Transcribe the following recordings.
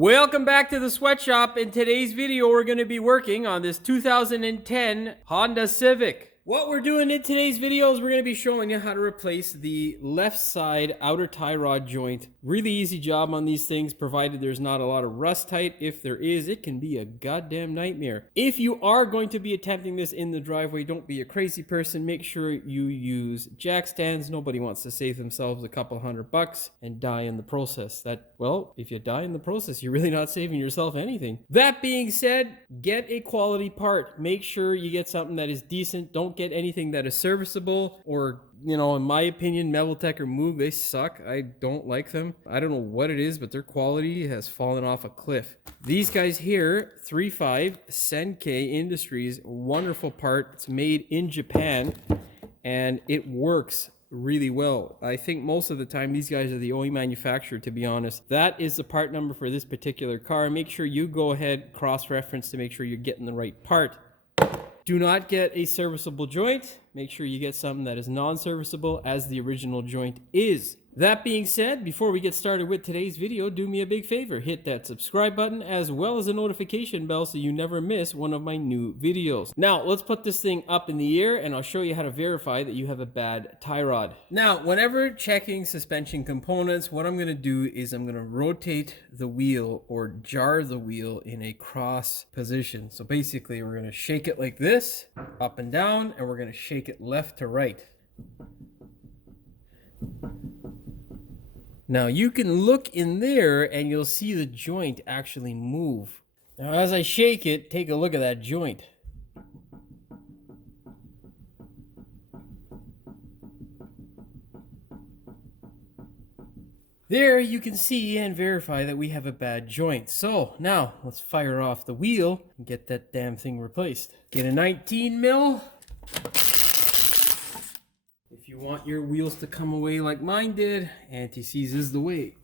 Welcome back to the sweatshop. In today's video, we're going to be working on this 2010 Honda Civic. What we're doing in today's video is we're going to be showing you how to replace the left side outer tie rod joint. Really easy job on these things, provided there's not a lot of rust tight. If there is, it can be a goddamn nightmare. If you are going to be attempting this in the driveway, don't be a crazy person. Make sure you use jack stands. Nobody wants to save themselves a couple $100 and die in the process. Well, if you die in the process, you're really not saving yourself anything. That being said, get a quality part. Make sure you get something that is decent. Don't get anything that is serviceable or, in my opinion, Metaltech or Moog, they suck. I don't like them. I don't know what it is, but their quality has fallen off a cliff. These guys here, 3.5 Senkei Industries, wonderful part. It's made in Japan and it works really well. I think most of the time these guys are the only manufacturer, to be honest. That is the part number for this particular car. Make sure you go ahead, cross-reference to make sure you're getting the right part. Do not get a serviceable joint. Make sure you get something that is non-serviceable, as the original joint is. That being said, before we get started with today's video, do me a big favor. Hit that subscribe button as well as a notification bell so you never miss one of my new videos. Now, let's put this thing up in the air and I'll show you how to verify that you have a bad tie rod. Now, whenever checking suspension components, what I'm going to do is I'm going to rotate the wheel or jar the wheel in a cross position. So basically, we're going to shake it like this, up and down, and we're going to shake it left to right. Now you can look in there and you'll see the joint actually move. Now as I shake it, take a look at that joint. There you can see and verify that we have a bad joint. So now let's fire off the wheel and get that damn thing replaced. Get a 19 mil. If you want your wheels to come away like mine did, anti-seize is the way.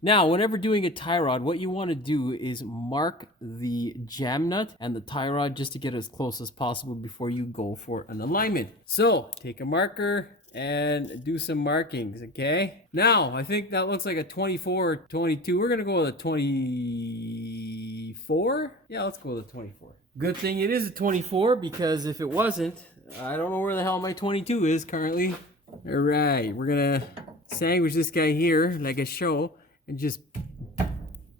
Now, whenever doing a tie rod, what you want to do is mark the jam nut and the tie rod just to get as close as possible before you go for an alignment. So, take a marker and do some markings, okay? Now, I think that looks like a 24 or 22. We're going to go with a 24. Yeah, let's go with a 24. Good thing it is a 24, because if it wasn't, I don't know where the hell my 22 is currently. All right, we're going to sandwich this guy here like a show and just,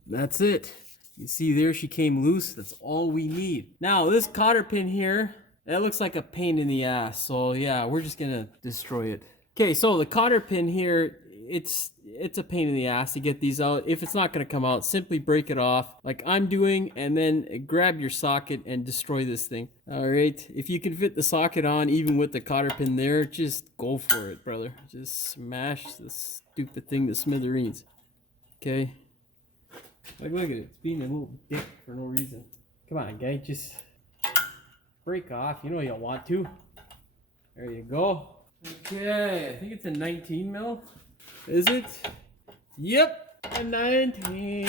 that's it. You see there, she came loose. That's all we need. Now, this cotter pin here, that looks like a pain in the ass. So yeah, we're just gonna destroy it. Okay, so the cotter pin here, it's a pain in the ass to get these out. If it's not gonna come out, simply break it off like I'm doing, and then grab your socket and destroy this thing. All right, if you can fit the socket on even with the cotter pin there, just go for it, brother. Just smash this stupid thing to smithereens. Okay, like look at it, it's being a little dick for no reason. Come on, guy, just break off. You know you want to. There you go. Okay, I think it's a 19 mil. Is it? Yep, a 19.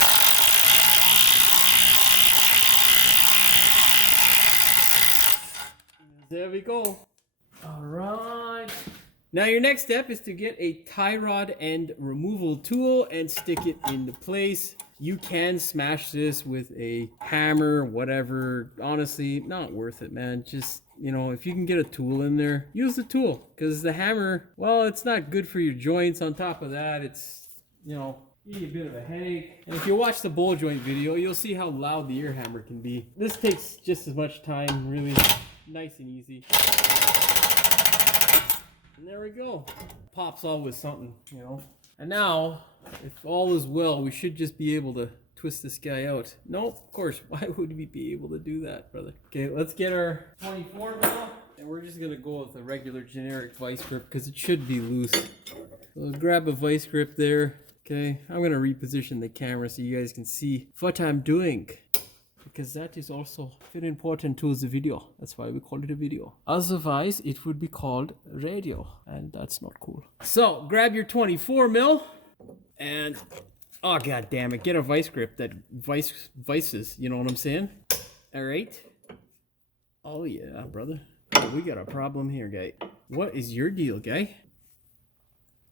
There we go. All right. Now your next step is to get a tie rod end removal tool and stick it into place. You can smash this with a hammer, whatever. Honestly, not worth it, man. Just, if you can get a tool in there, use the tool. Because the hammer, well, it's not good for your joints. On top of that, it's, give you a bit of a headache. And if you watch the bowl joint video, you'll see how loud the ear hammer can be. This takes just as much time, really nice and easy. And there we go. Pops always something, And now, if all is well, we should just be able to twist this guy out. No, of course. Why would we be able to do that, brother? Okay, let's get our 24 now. And we're just going to go with a regular generic vice grip because it should be loose. So grab a vice grip there. Okay, I'm going to reposition the camera so you guys can see what I'm doing, because that is also very important to the video. That's why we call it a video. Otherwise, it would be called radio, and that's not cool. So grab your 24 mil and, oh god damn it, get a vice grip that vices. You know what I'm saying? All right. Oh yeah, brother. Oh, we got a problem here, guy. What is your deal, guy?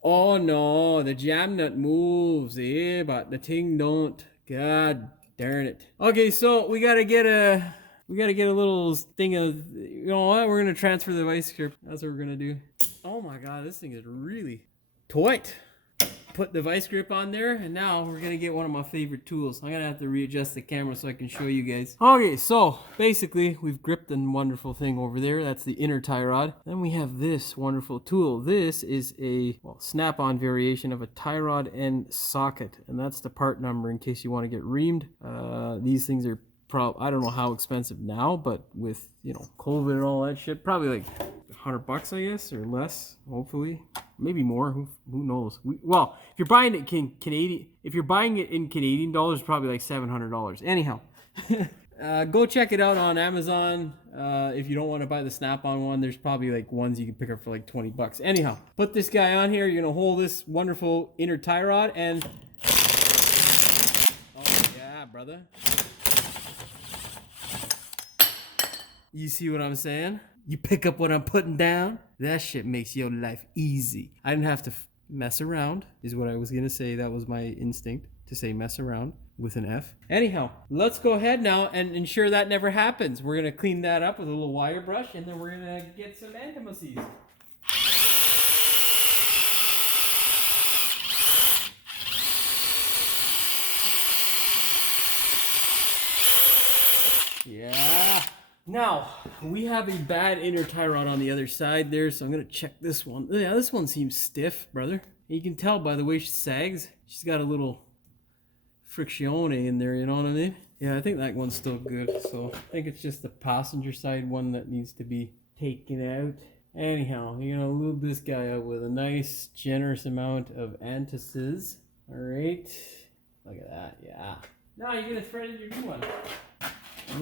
Oh no, the jam nut moves, eh, but the thing don't. God darn it. Okay, so we gotta get a little thing of, you know what? We're gonna transfer the vice grip. That's what we're gonna do. Oh my god, this thing is really tight. Put the vice grip on there, and now we're gonna get one of my favorite tools. I'm gonna have to readjust the camera so I can show you guys. Okay, so basically we've gripped the wonderful thing over there. That's the inner tie rod. Then we have this wonderful tool. This is a snap-on variation of a tie rod and socket, and that's the part number in case you want to get reamed. These things are I don't know how expensive now, but with, you know, COVID and all that shit, probably like $100, I guess, or less, hopefully, maybe more. Who knows? Well, if you're buying it in Canadian dollars, probably like $700. Anyhow, go check it out on Amazon. If you don't want to buy the snap-on one, there's probably like ones you can pick up for like $20. Anyhow, put this guy on here. You're gonna hold this wonderful inner tie rod, and oh yeah, brother. You see what I'm saying? You pick up what I'm putting down? That shit makes your life easy. I didn't have to mess around, is what I was gonna say. That was my instinct, to say mess around with an F. Anyhow, let's go ahead now and ensure that never happens. We're gonna clean that up with a little wire brush, and then we're gonna get some intimacies. Yeah. Now, we have a bad inner tie rod on the other side there, so I'm going to check this one. Yeah, this one seems stiff, brother. You can tell by the way she sags. She's got a little friccione in there, you know what I mean? Yeah, I think that one's still good, so I think it's just the passenger side one that needs to be taken out. Anyhow, you're going to lube this guy up with a nice, generous amount of antices. All right. Look at that, yeah. Now you're going to thread in your new one.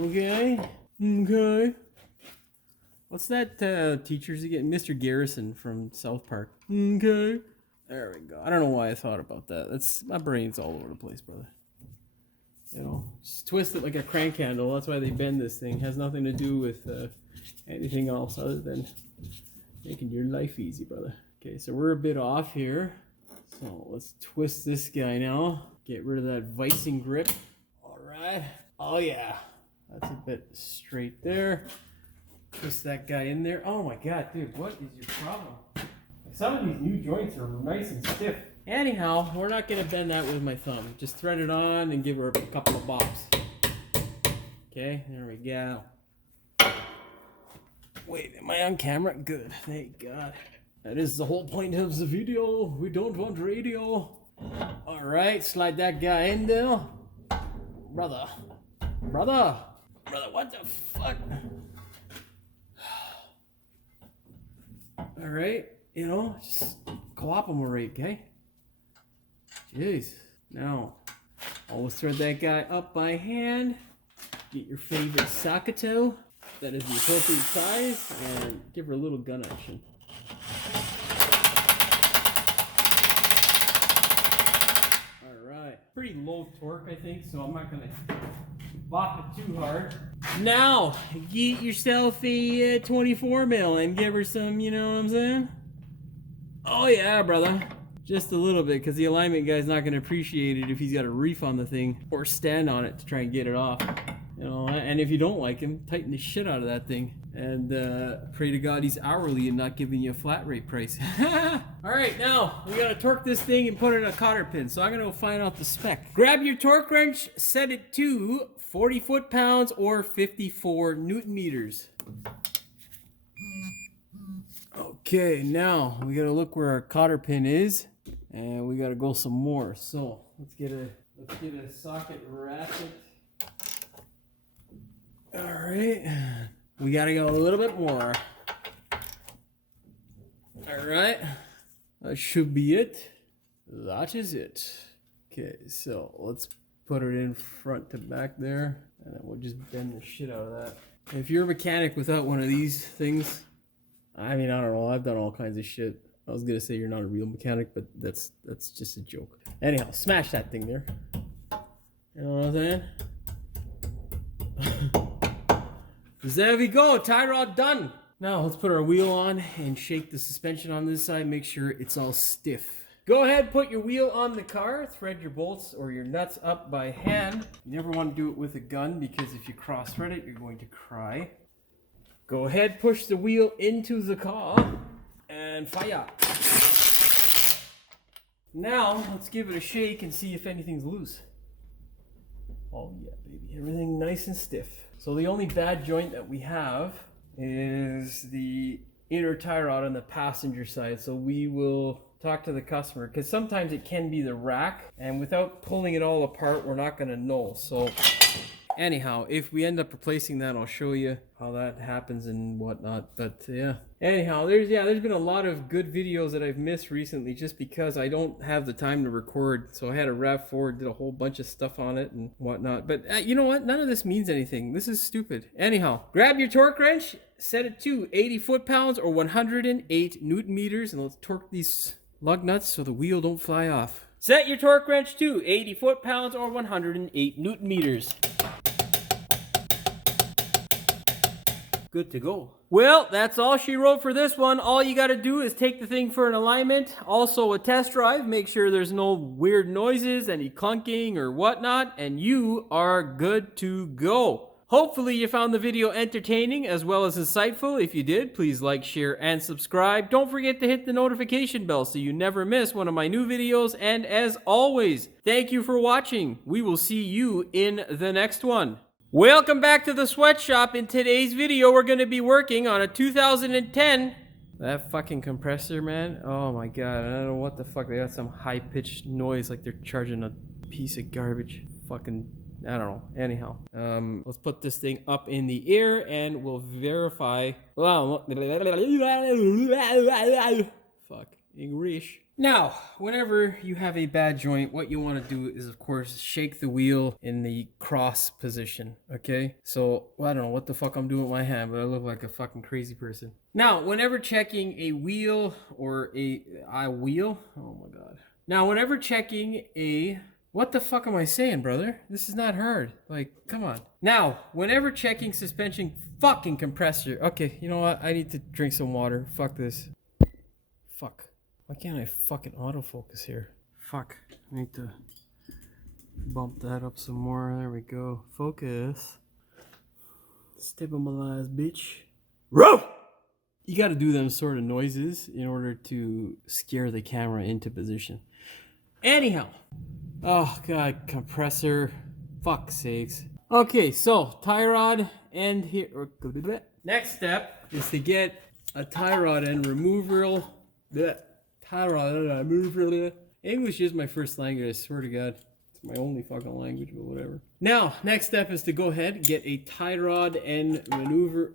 Okay. Okay. What's that teacher's again? Mr. Garrison from South Park. Okay. There we go. I don't know why I thought about that. That's, my brain's all over the place, brother. You know, just twist it like a crank handle. That's why they bend this thing. It has nothing to do with anything else other than making your life easy, brother. Okay, so we're a bit off here. So let's twist this guy now. Get rid of that vicing grip. All right. Oh yeah. That's a bit straight there. Twist that guy in there. Oh my god, dude, what is your problem? Some of these new joints are nice and stiff. Anyhow, we're not gonna bend that with my thumb. Just thread it on and give her a couple of bops. Okay, there we go. Wait, am I on camera? Good, thank God. That is the whole point of the video. We don't want radio. All right, slide that guy in there. Brother, what the fuck? All right, you know, just cooperate, okay? Jeez. Now, always thread that guy up by hand. Get your favorite Sakato that is the appropriate size, and give her a little gun action. All right, pretty low torque, I think, so I'm not gonna bop it too hard. Now, get yourself a 24 mil and give her some, you know what I'm saying? Oh yeah, brother. Just a little bit, because the alignment guy's not going to appreciate it if he's got a reef on the thing or stand on it to try and get it off. You know, and if you don't like him, tighten the shit out of that thing. And pray to God he's hourly and not giving you a flat rate price. Alright, now we got to torque this thing and put it in a cotter pin. So I'm going to go find out the spec. Grab your torque wrench, set it to 40 foot-pounds or 54 newton meters. Okay, now we got to look where our cotter pin is. And we got to go some more. So let's get a socket ratchet. All right, we got to go a little bit more. All right, that should be it. That is it. Okay, so let's put it in front to back there, and then we'll just bend the shit out of that. If you're a mechanic without one of these things, I mean, I don't know. I've done all kinds of shit. I was gonna say you're not a real mechanic, but that's just a joke. Anyhow, smash that thing there. You know what I'm saying? There we go, tie rod done. Now let's put our wheel on and shake the suspension on this side, make sure it's all stiff. Go ahead, put your wheel on the car, thread your bolts or your nuts up by hand. You never want to do it with a gun because if you cross-thread it, you're going to cry. Go ahead, push the wheel into the car and fire. Now, let's give it a shake and see if anything's loose. Oh yeah, baby, everything nice and stiff. So the only bad joint that we have is the inner tie rod on the passenger side. So we will talk to the customer because sometimes it can be the rack, and without pulling it all apart, we're not gonna know. So anyhow, if we end up replacing that, I'll show you how that happens and whatnot. But yeah, anyhow, there's been a lot of good videos that I've missed recently just because I don't have the time to record. So I had a RAV4, did a whole bunch of stuff on it and whatnot. But you know what? None of this means anything. This is stupid. Anyhow, grab your torque wrench, set it to 80 foot-pounds or 108 newton meters, and let's torque these lug nuts so the wheel don't fly off. Set your torque wrench to 80 foot-pounds or 108 newton meters. Good to go. Well, that's all she wrote for this one. All you got to do is take the thing for an alignment, also a test drive, make sure there's no weird noises, any clunking or whatnot, and you are good to go. Hopefully you found the video entertaining as well as insightful. If you did, please like, share, and subscribe. Don't forget to hit the notification bell so you never miss one of my new videos. And as always, thank you for watching. We will see you in the next one. Welcome back to the sweatshop. In today's video, we're going to be working on a 2010. That fucking compressor, man. Oh my god, I don't know what the fuck. They got some high-pitched noise like they're charging a piece of garbage. Fucking, I don't know. Anyhow, let's put this thing up in the air and we'll verify. Fuck English. Now, whenever you have a bad joint, what you want to do is, of course, shake the wheel in the cross position, okay? So, well, I don't know what the fuck I'm doing with my hand, but I look like a fucking crazy person. Now, whenever checking a wheel or a wheel, oh my god. Now, whenever checking a, what the fuck am I saying, brother? This is not hard. Like, come on. Now, whenever checking suspension fucking compressor, okay, you know what? I need to drink some water. Fuck this. Fuck. Why can't I fucking autofocus here? Fuck. I need to bump that up some more. There we go. Focus. Stabilize, bitch. Row! You gotta do them sort of noises in order to scare the camera into position. Anyhow. Oh god, compressor. Fuck's sakes. Okay, so tie rod end here. Next step is to get a tie rod end removal. English is my first language, I swear to God. It's my only fucking language, but whatever. Now, next step is to go ahead, get a tie rod and maneuver.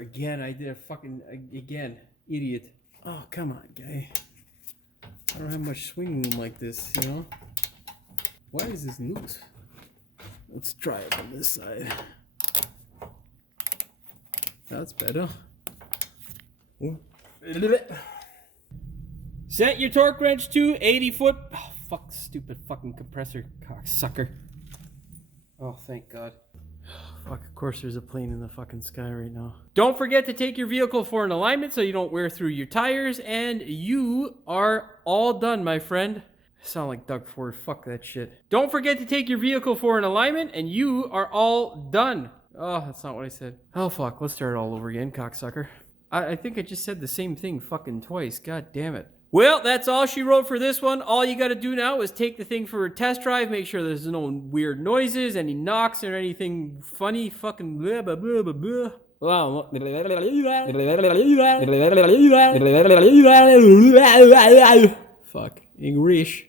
Again, I did a fucking, again, idiot. Oh, come on, guy. I don't have much swing room like this, you know? Why is this loose? Let's try it on this side. That's better. Ooh. Set your torque wrench to 80 foot. Oh, fuck, stupid fucking compressor, cocksucker. Oh, thank God. Fuck, of course there's a plane in the fucking sky right now. Don't forget to take your vehicle for an alignment so you don't wear through your tires, and you are all done, my friend. I sound like Doug Ford, fuck that shit. Don't forget to take your vehicle for an alignment, and you are all done. Oh, that's not what I said. Oh, fuck, let's start it all over again, cocksucker. I think I just said the same thing fucking twice, god damn it. Well, that's all she wrote for this one. All you got to do now is take the thing for a test drive, make sure there's no weird noises, any knocks, or anything funny, fucking blah, blah, blah, blah, blah. Wow. Fuck. English.